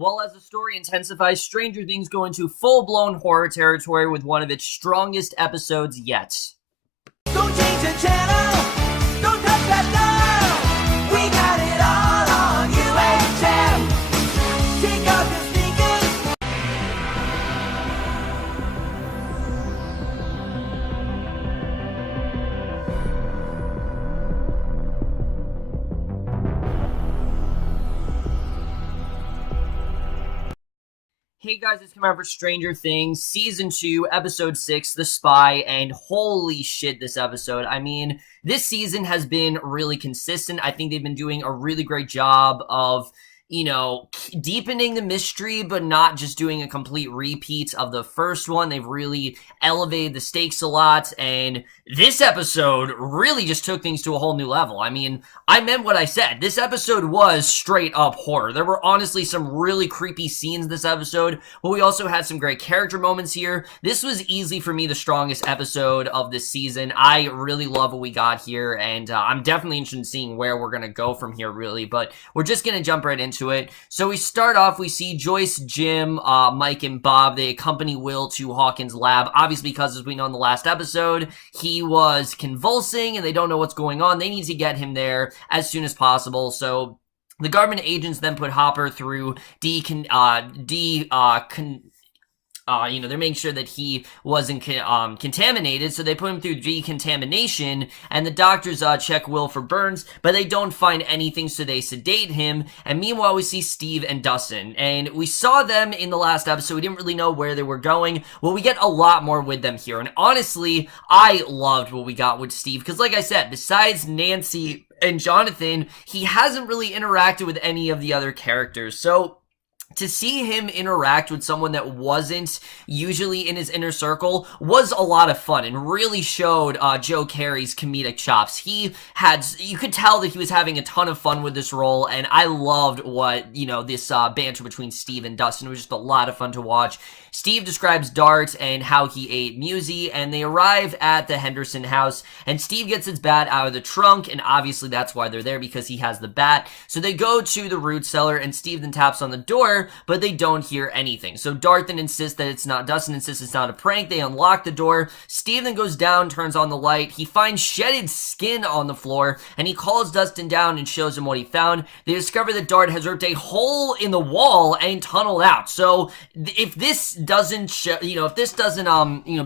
Well, as the story intensifies, Stranger Things go into full-blown horror territory with one of its strongest episodes yet. Don't change the channel, don't touch that dial. We got it all on UHF. Take off your sneakers. Hey guys, it's coming out for Stranger Things, Season 2, Episode 6, The Spy, and holy shit, this episode. I mean, this season has been really consistent. I think they've been doing a really great job of, deepening the mystery, but not just doing a complete repeat of the first one. They've really elevated the stakes a lot, and this episode really just took things to a whole new level. I mean, I meant what I said. This episode was straight up horror. There were honestly some really creepy scenes this episode, but we also had some great character moments here. This was easily, for me, the strongest episode of this season. I really love what we got here, and I'm definitely interested in seeing where we're going to go from here, really, but we're just going to jump right into it. So we start off, we see Joyce, Jim, Mike, and Bob. They accompany Will to Hawkins' lab, obviously because, as we know in the last episode, he was convulsing and they don't know what's going on. They need to get him there as soon as possible. So the government agents then put Hopper through they're making sure that he wasn't contaminated, so they put him through decontamination, and the doctors check Will for burns, but they don't find anything, so they sedate him, and meanwhile we see Steve and Dustin, and we saw them in the last episode. We didn't really know where they were going. Well, we get a lot more with them here, and honestly, I loved what we got with Steve, because like I said, besides Nancy and Jonathan, he hasn't really interacted with any of the other characters, so to see him interact with someone that wasn't usually in his inner circle was a lot of fun and really showed Joe Keery's comedic chops. You could tell that he was having a ton of fun with this role, and I loved this banter between Steve and Dustin. It was just a lot of fun to watch. Steve describes Dart and how he ate Musi, and they arrive at the Henderson house, and Steve gets his bat out of the trunk, and obviously that's why they're there, because he has the bat. So they go to the root cellar, and Steve then taps on the door, but they don't hear anything. So Dart then insists that it's not, Dustin insists it's not a prank. They unlock the door. Steve then goes down, turns on the light. He finds shedded skin on the floor, and he calls Dustin down and shows him what he found. They discover that Dart has ripped a hole in the wall and tunneled out. So if this doesn't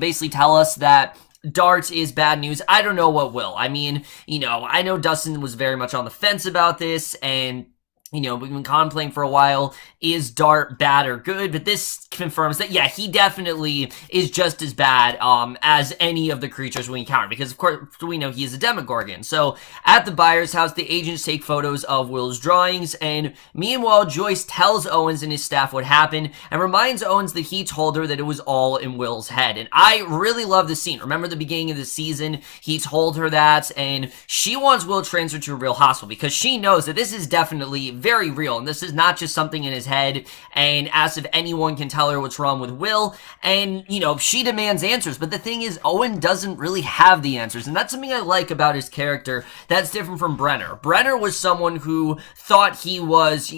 basically tell us that Dart is bad news, I don't know what will. I mean, I know Dustin was very much on the fence about this, and we've been contemplating for a while, is Dart bad or good? But this confirms that, yeah, he definitely is just as bad as any of the creatures we encounter, because, of course, we know he is a Demogorgon. So, at the Byers' house, the agents take photos of Will's drawings, and meanwhile, Joyce tells Owens and his staff what happened, and reminds Owens that he told her that it was all in Will's head. And I really love this scene. Remember the beginning of the season? He told her that, and she wants Will transferred to a real hospital, because she knows that this is definitely very real, and this is not just something in his head, and asks if anyone can tell her what's wrong with Will, and, she demands answers, but the thing is, Owen doesn't really have the answers, and that's something I like about his character that's different from Brenner. Brenner was someone who thought he was,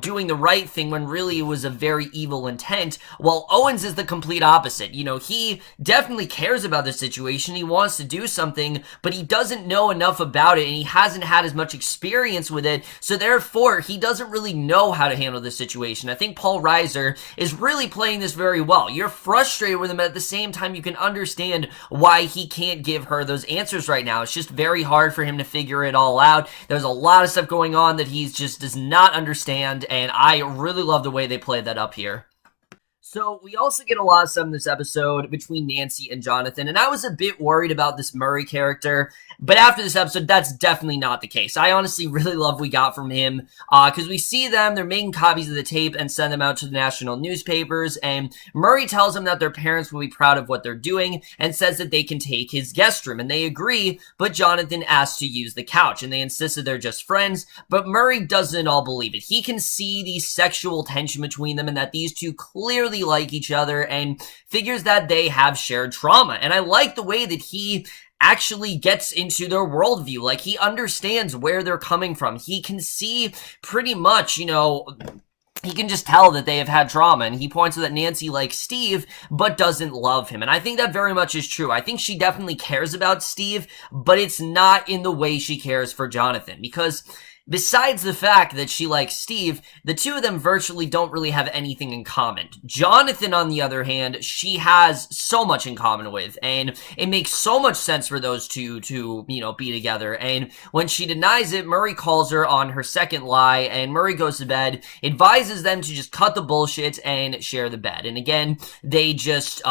doing the right thing when really it was a very evil intent, while Owens is the complete opposite. He definitely cares about the situation, he wants to do something, but he doesn't know enough about it, and he hasn't had as much experience with it, so therefore, he doesn't really know how to handle this situation. I think Paul Reiser is really playing this very well. You're frustrated with him, but at the same time, you can understand why he can't give her those answers right now. It's just very hard for him to figure it all out. There's a lot of stuff going on that he just does not understand, and I really love the way they played that up here. So we also get a lot of stuff in this episode between Nancy and Jonathan, and I was a bit worried about this Murray character, but after this episode, that's definitely not the case. I honestly really love what we got from him, because we see them, they're making copies of the tape and send them out to the national newspapers, and Murray tells them that their parents will be proud of what they're doing, and says that they can take his guest room, and they agree, but Jonathan asks to use the couch, and they insist that they're just friends, but Murray doesn't all believe it. He can see the sexual tension between them, and that these two clearly like each other, and figures that they have shared trauma, and I like the way that he actually gets into their worldview. Like, he understands where they're coming from. He can see pretty much, he can just tell that they have had trauma, and he points out that Nancy likes Steve, but doesn't love him. And I think that very much is true. I think she definitely cares about Steve, but it's not in the way she cares for Jonathan, because besides the fact that she likes Steve, the two of them virtually don't really have anything in common. Jonathan, on the other hand, she has so much in common with, and it makes so much sense for those two to, be together. And when she denies it, Murray calls her on her second lie, and Murray goes to bed, advises them to just cut the bullshit and share the bed. And again, they just,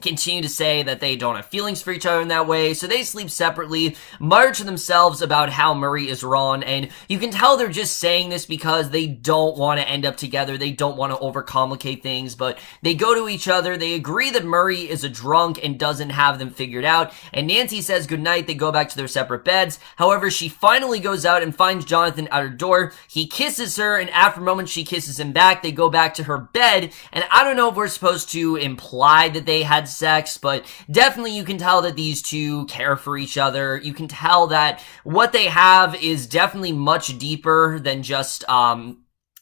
continue to say that they don't have feelings for each other in that way, so they sleep separately, mutter to themselves about how Murray is wrong, and you can tell they're just saying this because they don't want to end up together, they don't want to overcomplicate things, but they go to each other, they agree that Murray is a drunk and doesn't have them figured out, and Nancy says goodnight, they go back to their separate beds. However, she finally goes out and finds Jonathan at her door, he kisses her, and after a moment she kisses him back, they go back to her bed, and I don't know if we're supposed to imply that they had sex, but definitely you can tell that these two care for each other. You can tell that what they have is definitely much deeper than just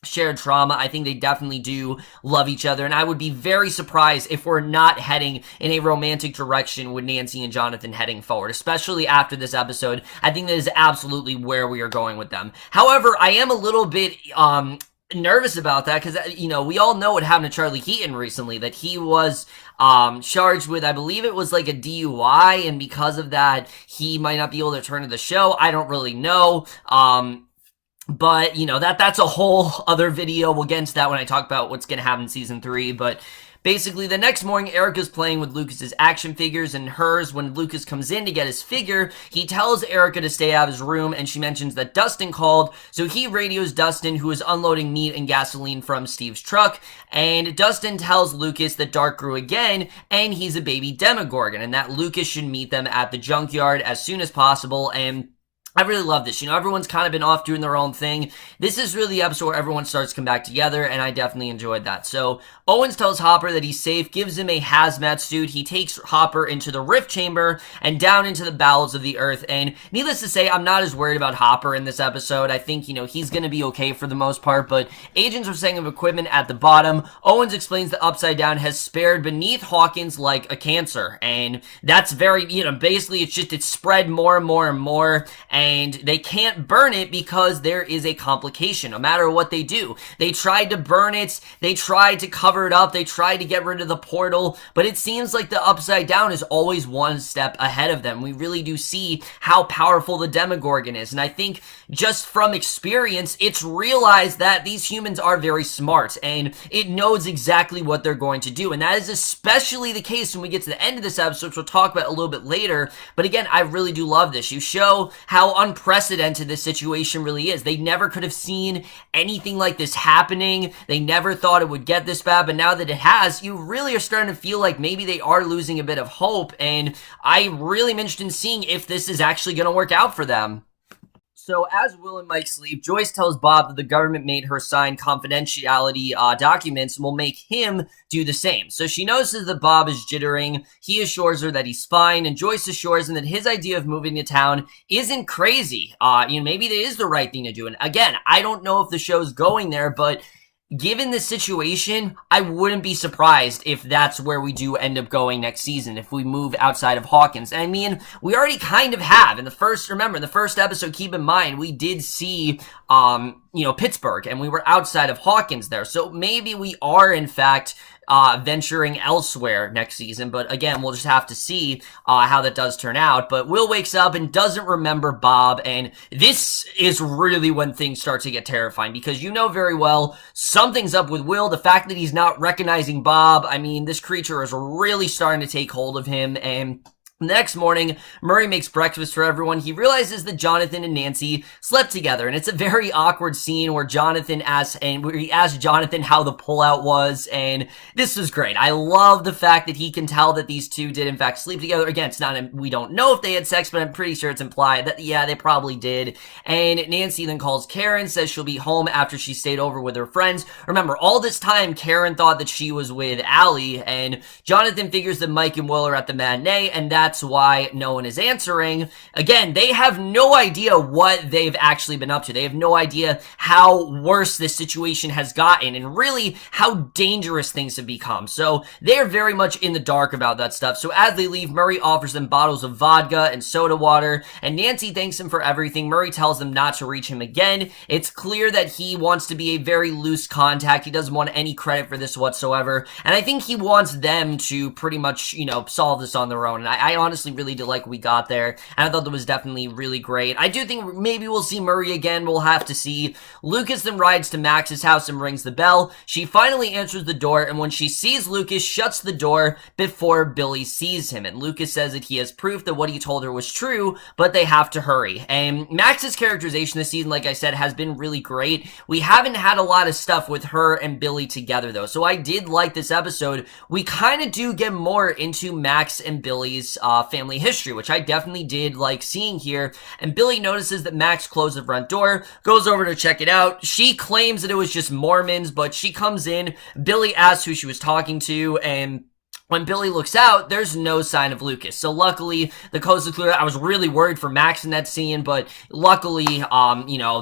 shared trauma. I think they definitely do love each other, and I would be very surprised if we're not heading in a romantic direction with Nancy and Jonathan heading forward, especially after this episode. I think that is absolutely where we are going with them. However, I am a little bit nervous about that because, we all know what happened to Charlie Heaton recently, that he was charged with, I believe it was like a DUI, and because of that, he might not be able to return to the show. I don't really know. But, that's a whole other video. We'll get into that when I talk about what's going to happen in season 3, but basically, the next morning, Erica's playing with Lucas's action figures and hers. When Lucas comes in to get his figure, he tells Erica to stay out of his room, and she mentions that Dustin called, so he radios Dustin, who is unloading meat and gasoline from Steve's truck, and Dustin tells Lucas that Dark grew again, and he's a baby Demogorgon, and that Lucas should meet them at the junkyard as soon as possible, and I really love this. Everyone's kind of been off doing their own thing. This is really the episode where everyone starts to come back together, and I definitely enjoyed that. So, Owens tells Hopper that he's safe, gives him a hazmat suit. He takes Hopper into the rift chamber and down into the bowels of the earth, and needless to say, I'm not as worried about Hopper in this episode. I think, he's going to be okay for the most part, but agents are saying of equipment at the bottom. Owens explains the Upside Down has spared beneath Hawkins like a cancer, and that's very, basically it's spread more and more and more, and they can't burn it because there is a complication, no matter what they do. They tried to burn it, they tried to cover it up, they tried to get rid of the portal, but it seems like the Upside Down is always one step ahead of them. We really do see how powerful the Demogorgon is, and I think just from experience, it's realized that these humans are very smart, and it knows exactly what they're going to do, and that is especially the case when we get to the end of this episode, which we'll talk about a little bit later. But again, I really do love this. You show how unprecedented this situation really is. They never could have seen anything like this happening. They never thought it would get this bad, but now that it has, you really are starting to feel like maybe they are losing a bit of hope, and I really am interested in seeing if this is actually going to work out for them. So as Will and Mike sleep, Joyce tells Bob that the government made her sign confidentiality documents and will make him do the same. So she notices that Bob is jittering. He assures her that he's fine, and Joyce assures him that his idea of moving to town isn't crazy. Maybe it is the right thing to do. And again, I don't know if the show's going there, but given the situation, I wouldn't be surprised if that's where we do end up going next season, if we move outside of Hawkins. And I mean, we already kind of have. In the first episode, keep in mind, we did see, Pittsburgh, and we were outside of Hawkins there. So maybe we are, in fact, venturing elsewhere next season, but again, we'll just have to see how that does turn out. But Will wakes up and doesn't remember Bob, and this is really when things start to get terrifying, because very well something's up with Will. The fact that he's not recognizing Bob, I mean, this creature is really starting to take hold of him, and the next morning, Murray makes breakfast for everyone. He realizes that Jonathan and Nancy slept together, and it's a very awkward scene where he asks Jonathan how the pullout was, and this was great. I love the fact that he can tell that these two did in fact sleep together. Again, we don't know if they had sex, but I'm pretty sure it's implied that, yeah, they probably did. And Nancy then calls Karen, says she'll be home after she stayed over with her friends. Remember, all this time, Karen thought that she was with Allie, and Jonathan figures that Mike and Will are at the matinee, and that that's why no one is answering. Again, they have no idea what they've actually been up to. They have no idea how worse this situation has gotten and really how dangerous things have become. So they're very much in the dark about that stuff. So as they leave, Murray offers them bottles of vodka and soda water, and Nancy thanks him for everything. Murray tells them not to reach him again. It's clear that he wants to be a very loose contact. He doesn't want any credit for this whatsoever, and I think he wants them to pretty much, solve this on their own, and I honestly really did like what we got there, and I thought that was definitely really great. I do think maybe we'll see Murray again. We'll have to see. Lucas then rides to Max's house and rings the bell. She finally answers the door, and when she sees Lucas, shuts the door before Billy sees him, and Lucas says that he has proof that what he told her was true, but they have to hurry. And Max's characterization this season, like I said, has been really great. We haven't had a lot of stuff with her and Billy together, though, so I did like this episode. We kind of do get more into Max and Billy's family history, which I definitely did like seeing here. And Billy notices that Max closed the front door, goes over to check it out. She claims that it was just Mormons, but she comes in. Billy asks who she was talking to, and when Billy looks out, there's no sign of Lucas. So luckily, the coast is clear. I was really worried for Max in that scene, but luckily,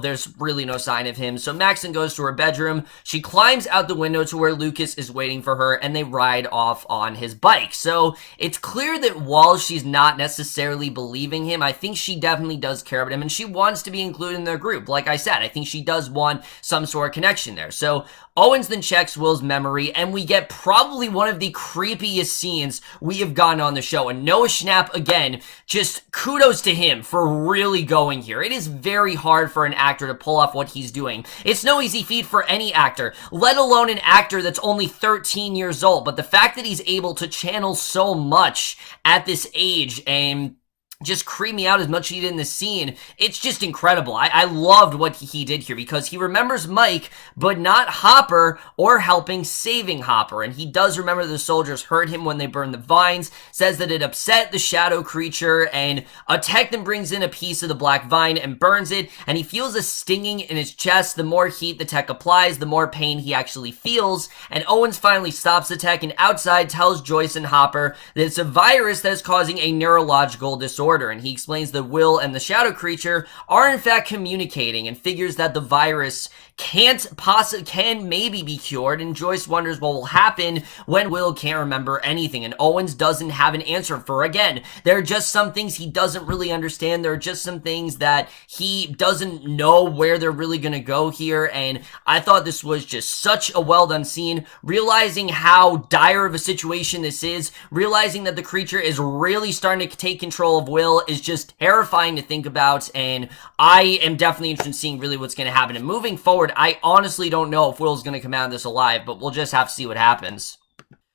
there's really no sign of him. So Max then goes to her bedroom. She climbs out the window to where Lucas is waiting for her, and they ride off on his bike. So it's clear that while she's not necessarily believing him, I think she definitely does care about him, and she wants to be included in their group. Like I said, I think she does want some sort of connection there. So Owens then checks Will's memory, and we get probably one of the creepiest scenes we have gotten on the show. And Noah Schnapp, again, just kudos to him for really going here. It is very hard for an actor to pull off what he's doing. It's no easy feat for any actor, let alone an actor that's only 13 years old. But the fact that he's able to channel so much at this age and just creep me out as much as he did in the scene, it's just incredible. I loved what he did here because he remembers Mike, but not Hopper or helping saving Hopper. And he does remember the soldiers hurt him when they burned the vines, says that it upset the shadow creature, and a tech then brings in a piece of the black vine and burns it, and he feels a stinging in his chest. The more heat the tech applies, the more pain he actually feels, and Owens finally stops the tech and outside tells Joyce and Hopper that it's a virus that is causing a neurological disorder. And he explains that Will and the shadow creature are in fact communicating and figures that the virus can maybe be cured, and Joyce wonders what will happen when Will can't remember anything, and Owens doesn't have an answer for. Again, there are just some things he doesn't really understand. There are just some things that he doesn't know where they're really gonna go here, and I thought this was just such a well done scene, realizing how dire of a situation this is, realizing that the creature is really starting to take control of Will is just terrifying to think about, and I am definitely interested in seeing really what's gonna happen. And moving forward, I honestly don't know if Will's going to come out of this alive, but we'll just have to see what happens.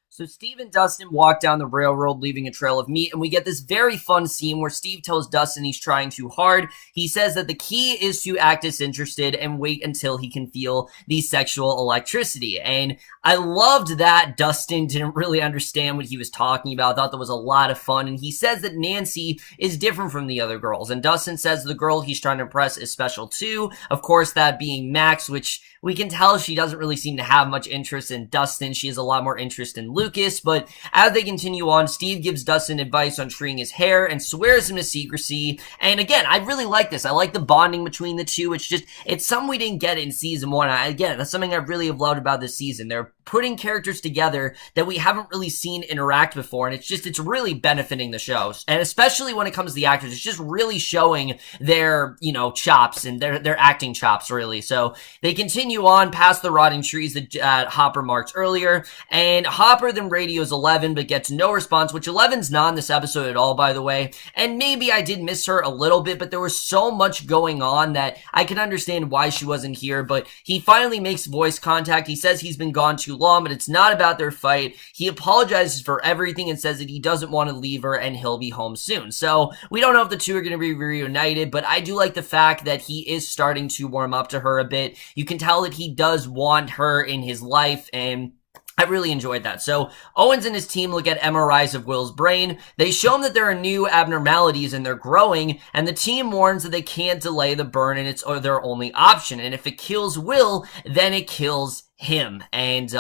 So Steve and Dustin walk down the railroad, leaving a trail of meat, and we get this very fun scene where Steve tells Dustin he's trying too hard. He says that the key is to act disinterested and wait until he can feel the sexual electricity. And I loved that Dustin didn't really understand what he was talking about. I thought that was a lot of fun. And he says that Nancy is different from the other girls. And Dustin says the girl he's trying to impress is special too. Of course, that being Max, which we can tell she doesn't really seem to have much interest in Dustin. She has a lot more interest in Lucas. But as they continue on, Steve gives Dustin advice on treating his hair and swears him to secrecy. And again, I really like this. I like the bonding between the two. It's something we didn't get in season one. Again, that's something I really have loved about this season. They're putting characters together that we haven't really seen interact before, and it's really benefiting the shows. And especially when it comes to the actors, it's just really showing their, chops and their acting chops, really. So they continue on past the rotting trees that Hopper marked earlier, and Hopper then radios 11 but gets no response, which 11's not in this episode at all, by the way. And maybe I did miss her a little bit, but there was so much going on that I can understand why she wasn't here. But he finally makes voice contact. He says he's been gone too long, but it's not about their fight. He apologizes for everything and says that he doesn't want to leave her and he'll be home soon. So we don't know if the two are going to be reunited, but I do like the fact that he is starting to warm up to her a bit. You can tell that he does want her in his life, and I really enjoyed that. So Owens and his team look at MRIs of Will's brain. They show him that there are new abnormalities and they're growing, and the team warns that they can't delay the burn and it's their only option. And if it kills Will, then it kills him, and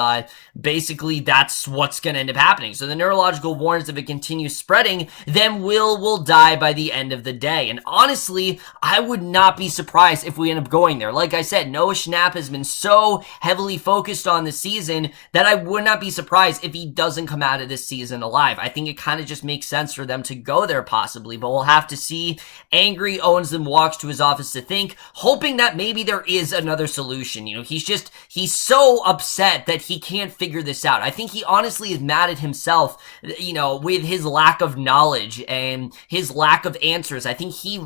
basically that's what's gonna end up happening. So the neurological warns if it continues spreading, then Will die by the end of the day. And honestly, I would not be surprised if we end up going there. Like I said, Noah Schnapp has been so heavily focused on this season that I would not be surprised if he doesn't come out of this season alive. I think it kind of just makes sense for them to go there possibly, but we'll have to see. Angry, Owens then walks to his office to think, hoping that maybe there is another solution. You know, he's so upset that he can't figure this out. I think he honestly is mad at himself, you know, with his lack of knowledge and his lack of answers. I think he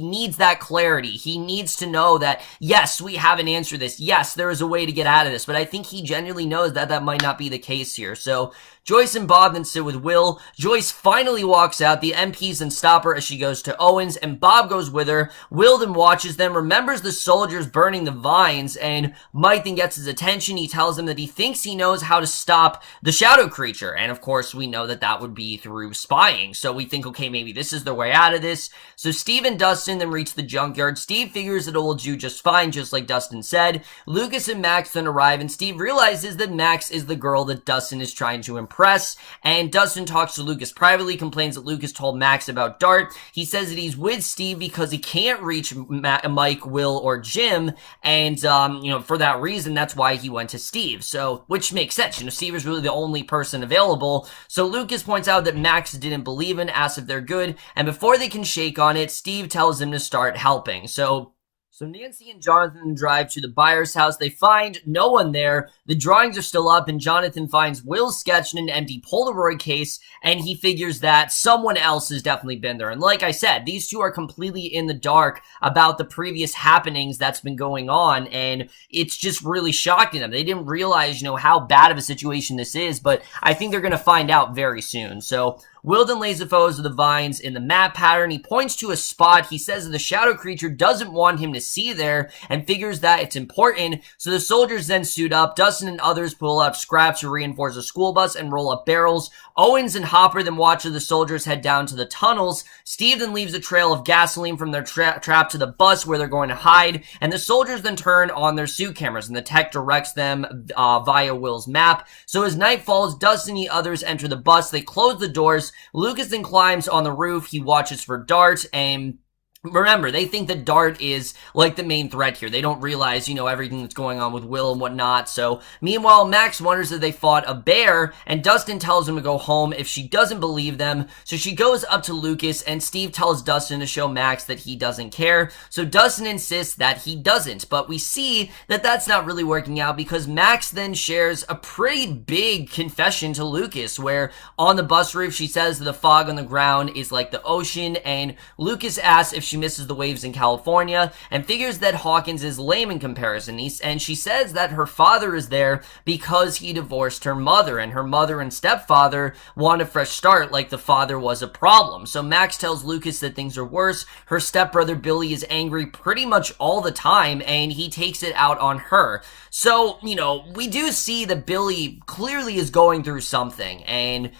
needs that clarity. He needs to know that, yes, we have an answer to this. Yes, there is a way to get out of this, but I think he genuinely knows that that might not be the case here. So Joyce and Bob then sit with Will. Joyce finally walks out. The MPs then stop her as she goes to Owens, and Bob goes with her. Will then watches them, remembers the soldiers burning the vines, and Mike then gets his attention. He tells him that he thinks he knows how to stop the shadow creature, and of course we know that that would be through spying. So we think, okay, maybe this is the way out of this. So Steve and Dustin then reach the junkyard. Steve figures that it will do just fine, just like Dustin said. Lucas and Max then arrive, and Steve realizes that Max is the girl that Dustin is trying to impress, and Dustin talks to Lucas privately, complains that Lucas told Max about Dart. He says that he's with Steve because he can't reach Mike, Will, or Jim, and you know, for that reason, that's why he went to Steve. So, which makes sense. You know, Steve is really the only person available. So Lucas points out that Max didn't believe in, asks if they're good, and before they can shake on it, Steve tells him to start helping. So Nancy and Jonathan drive to the buyer's house. They find no one there. The drawings are still up, and Jonathan finds Will's sketch in an empty Polaroid case, and he figures that someone else has definitely been there. And like I said, these two are completely in the dark about the previous happenings that's been going on, and it's just really shocking them. They didn't realize, you know, how bad of a situation this is, but I think they're going to find out very soon. So Will then lays the photos of the vines in the map pattern. He points to a spot. He says that the shadow creature doesn't want him to see there and figures that it's important. So the soldiers then suit up. Dustin and others pull out scraps to reinforce a school bus and roll up barrels. Owens and Hopper then watch as the soldiers head down to the tunnels. Steve then leaves a trail of gasoline from their trap to the bus where they're going to hide. And the soldiers then turn on their suit cameras, and the tech directs them via Will's map. So as night falls, Dustin and the others enter the bus. They close the doors. Lucas then climbs on the roof. He watches for Dart, and remember, they think that Dart is like the main threat here. They don't realize, you know, everything that's going on with Will and whatnot. So meanwhile, Max wonders if they fought a bear, and Dustin tells him to go home if she doesn't believe them. So she goes up to Lucas, and Steve tells Dustin to show Max that he doesn't care. So Dustin insists that he doesn't, but we see that that's not really working out because Max then shares a pretty big confession to Lucas, where on the bus roof she says the fog on the ground is like the ocean, and Lucas asks if she misses the waves in California and figures that Hawkins is lame in comparison. And she says that her father is there because he divorced her mother, and her mother and stepfather want a fresh start, like the father was a problem. So Max tells Lucas that things are worse. Her stepbrother Billy is angry pretty much all the time, and he takes it out on her. So, you know, we do see that Billy clearly is going through something, and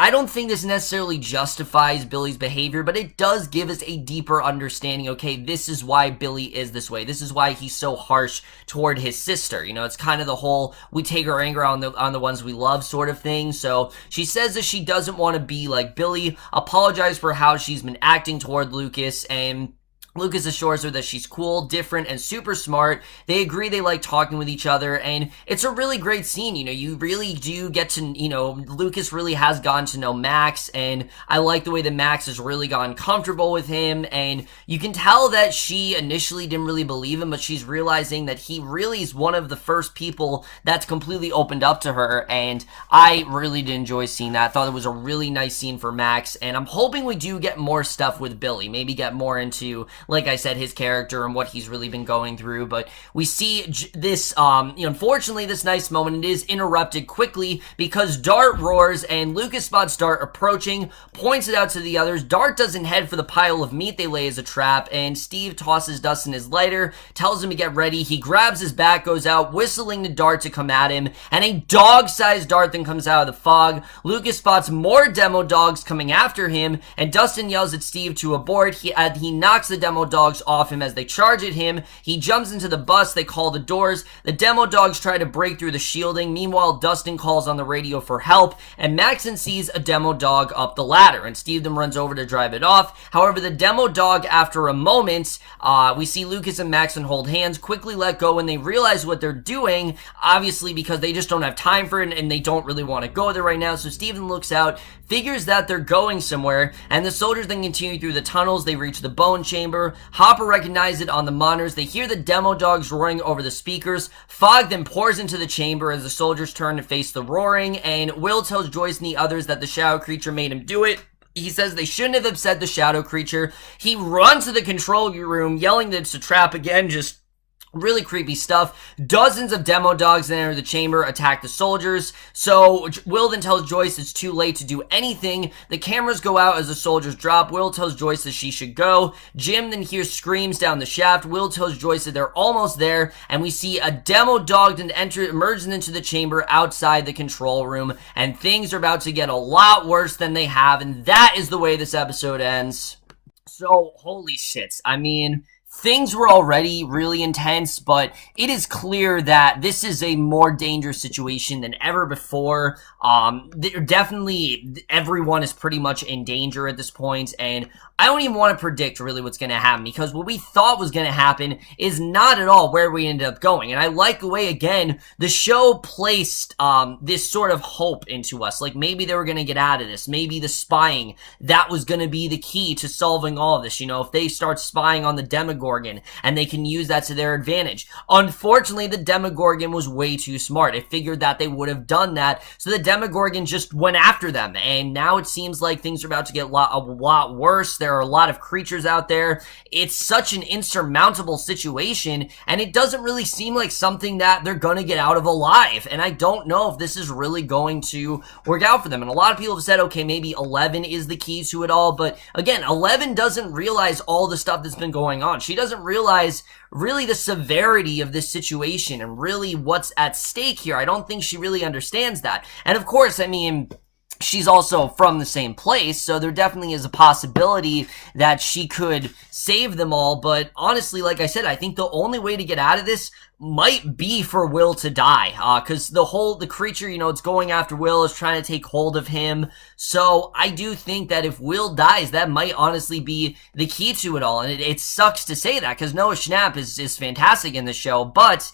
I don't think this necessarily justifies Billy's behavior, but it does give us a deeper understanding. Okay, this is why Billy is this way. This is why he's so harsh toward his sister. You know, it's kind of the whole we take our anger on the ones we love sort of thing. So she says that she doesn't want to be like Billy, apologize for how she's been acting toward Lucas, and Lucas assures her that she's cool, different, and super smart. They agree they like talking with each other, and it's a really great scene. You know, you really do get to, you know, Lucas really has gotten to know Max, and I like the way that Max has really gotten comfortable with him, and you can tell that she initially didn't really believe him, but she's realizing that he really is one of the first people that's completely opened up to her, and I really did enjoy seeing that. I thought it was a really nice scene for Max, and I'm hoping we do get more stuff with Billy, maybe get more into, like I said, his character and what he's really been going through. But we see this, unfortunately, this nice moment, it is interrupted quickly because Dart roars, and Lucas spots Dart approaching, points it out to the others. Dart doesn't head for the pile of meat they lay as a trap, and Steve tosses Dustin his lighter, tells him to get ready. He grabs his bat, goes out, whistling to Dart to come at him, and a dog-sized Dart then comes out of the fog. Lucas spots more demo dogs coming after him, and Dustin yells at Steve to abort. He knocks the demo dogs off him as they charge at him. He jumps into the bus. They call the doors. The demo dogs try to break through the shielding. Meanwhile, Dustin calls on the radio for help, and Maxon sees a demo dog up the ladder, and Steve then runs over to drive it off. However, the demo dog, after a moment, we see Lucas and Maxon hold hands, quickly let go when they realize what they're doing, obviously because they just don't have time for it and they don't really want to go there right now. So Steven looks out, figures that they're going somewhere, and the soldiers then continue through the tunnels. They reach the bone chamber. Hopper recognizes it on the monitors. They hear the demo dogs roaring over the speakers. Fog then pours into the chamber as the soldiers turn to face the roaring, and Will tells Joyce and the others that the shadow creature made him do it. He says they shouldn't have upset the shadow creature. He runs to the control room, yelling that it's a trap again, just really creepy stuff. Dozens of demo dogs then enter the chamber, attack the soldiers. So Will then tells Joyce it's too late to do anything. The cameras go out as the soldiers drop. Will tells Joyce that she should go. Jim then hears screams down the shaft. Will tells Joyce that they're almost there, and we see a demo dog then emerges into the chamber outside the control room, and things are about to get a lot worse than they have, and that is the way this episode ends. So, holy shit. I mean, things were already really intense, but it is clear that this is a more dangerous situation than ever before. Definitely everyone is pretty much in danger at this point, and I don't even want to predict really what's going to happen, because what we thought was going to happen is not at all where we ended up going. And I like the way, again, the show placed this sort of hope into us. Like, maybe they were going to get out of this. Maybe the spying, that was going to be the key to solving all of this. You know, if they start spying on the Demogorgon and they can use that to their advantage. Unfortunately, the Demogorgon was way too smart. It figured that they would have done that, so the Demogorgon just went after them, and now it seems like things are about to get a lot worse. There are a lot of creatures out there. It's such an insurmountable situation, and it doesn't really seem like something that they're gonna get out of alive, and I don't know if this is really going to work out for them. And a lot of people have said, okay, maybe 11 is the key to it all, but again, 11 doesn't realize all the stuff that's been going on. She doesn't realize really the severity of this situation and really what's at stake here. I don't think she really understands that. And of course, I mean, she's also from the same place, so there definitely is a possibility that she could save them all. But honestly, like I said, I think the only way to get out of this might be for Will to die, because the creature, you know, it's going after Will, is trying to take hold of him. So I do think that if Will dies, that might honestly be the key to it all. And it sucks to say that, because Noah Schnapp is fantastic in the show, but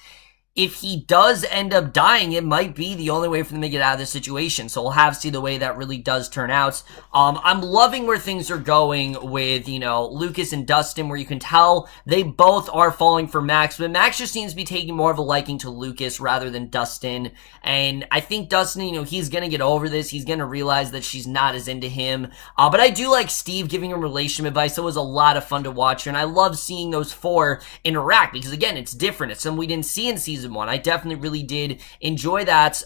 if he does end up dying, it might be the only way for them to get out of this situation. So we'll have to see the way that really does turn out. I'm loving where things are going with, you know, Lucas and Dustin, where you can tell they both are falling for Max, but Max just seems to be taking more of a liking to Lucas rather than Dustin. And I think Dustin, you know, he's gonna get over this. He's gonna realize that she's not as into him. But I do like Steve giving him relationship advice. It was a lot of fun to watch, and I love seeing those four interact, because again, it's different. It's something we didn't see in season 1. I definitely really did enjoy that.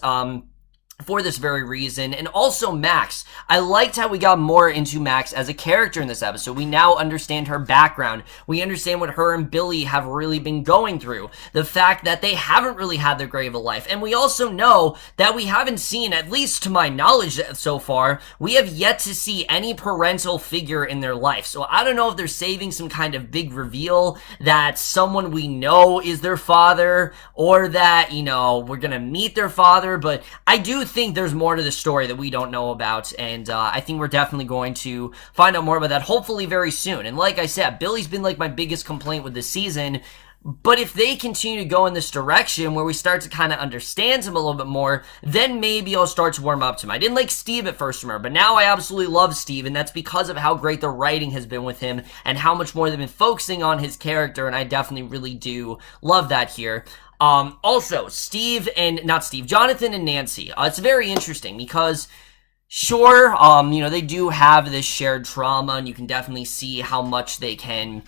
For this very reason. And also Max, I liked how we got more into Max as a character in this episode. We now understand her background. We understand what her and Billy have really been going through. The fact that they haven't really had their great of a life. And we also know that we haven't seen, at least to my knowledge so far, we have yet to see any parental figure in their life. So I don't know if they're saving some kind of big reveal that someone we know is their father, or that, you know, we're gonna meet their father, but I do think there's more to the story that we don't know about, and I think we're definitely going to find out more about that, hopefully very soon. And like I said, Billy's been like my biggest complaint with this season, but if they continue to go in this direction where we start to kind of understand him a little bit more, then maybe I'll start to warm up to him. I didn't like Steve at first, remember, but now I absolutely love Steve, and that's because of how great the writing has been with him and how much more they've been focusing on his character, and I definitely really do love that here. Also, Jonathan and Nancy. It's very interesting because, sure, you know, they do have this shared trauma, and you can definitely see how much they can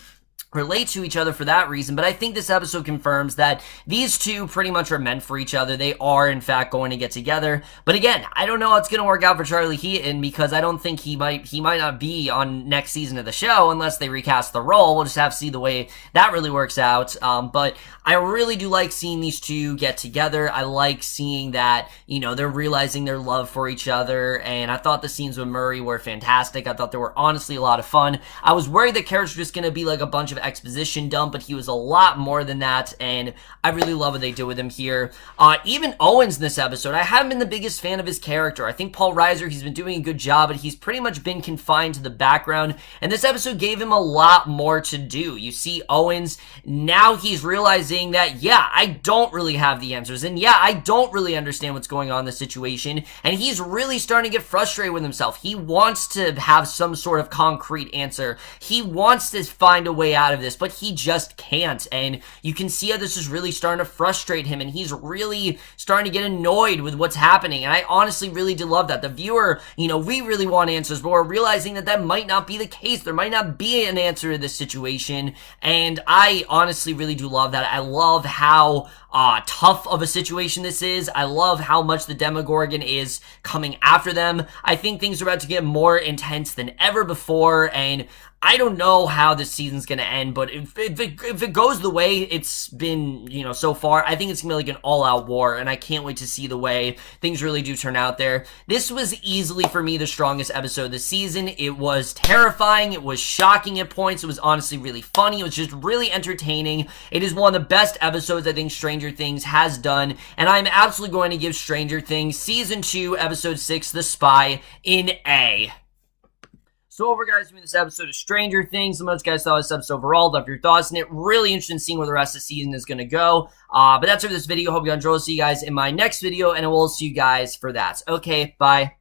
relate to each other for that reason, but I think this episode confirms that these two pretty much are meant for each other. They are, in fact, going to get together. But again, I don't know how it's going to work out for Charlie Heaton, because I don't think he might not be on next season of the show unless they recast the role. We'll just have to see the way that really works out. But I really do like seeing these two get together. I like seeing that, you know, they're realizing their love for each other, and I thought the scenes with Murray were fantastic. I thought they were honestly a lot of fun. I was worried the character was just going to be like a bunch of exposition dump, but he was a lot more than that, and I really love what they did with him here. Even Owens in this episode, I haven't been the biggest fan of his character. I think Paul Reiser, he's been doing a good job, but he's pretty much been confined to the background, and this episode gave him a lot more to do. You see Owens, now he's realizing that, yeah, I don't really have the answers, and yeah, I don't really understand what's going on in the situation, and he's really starting to get frustrated with himself. He wants to have some sort of concrete answer. He wants to find a way out of this, but he just can't, and you can see how this is really starting to frustrate him, and he's really starting to get annoyed with what's happening, and I honestly really do love that. The viewer, you know, we really want answers, but we're realizing that that might not be the case. There might not be an answer to this situation, and I honestly really do love that. I love how tough of a situation this is. I love how much the Demogorgon is coming after them. I think things are about to get more intense than ever before, and I don't know how this season's gonna end, but if it goes the way it's been, you know, so far, I think it's gonna be like an all-out war, and I can't wait to see the way things really do turn out there. This was easily, for me, the strongest episode of the season. It was terrifying, it was shocking at points, it was honestly really funny, it was just really entertaining. It is one of the best episodes I think Stranger Things has done, and I'm absolutely going to give Stranger Things Season 2, Episode 6, The Spy, an A. So over, guys, doing this episode of Stranger Things. Some of you guys thought of this episode overall. Love your thoughts in it. Really interested in seeing where the rest of the season is going to go. But that's it for this video. Hope you enjoyed. See you guys in my next video, and I will see you guys for that. Okay, bye.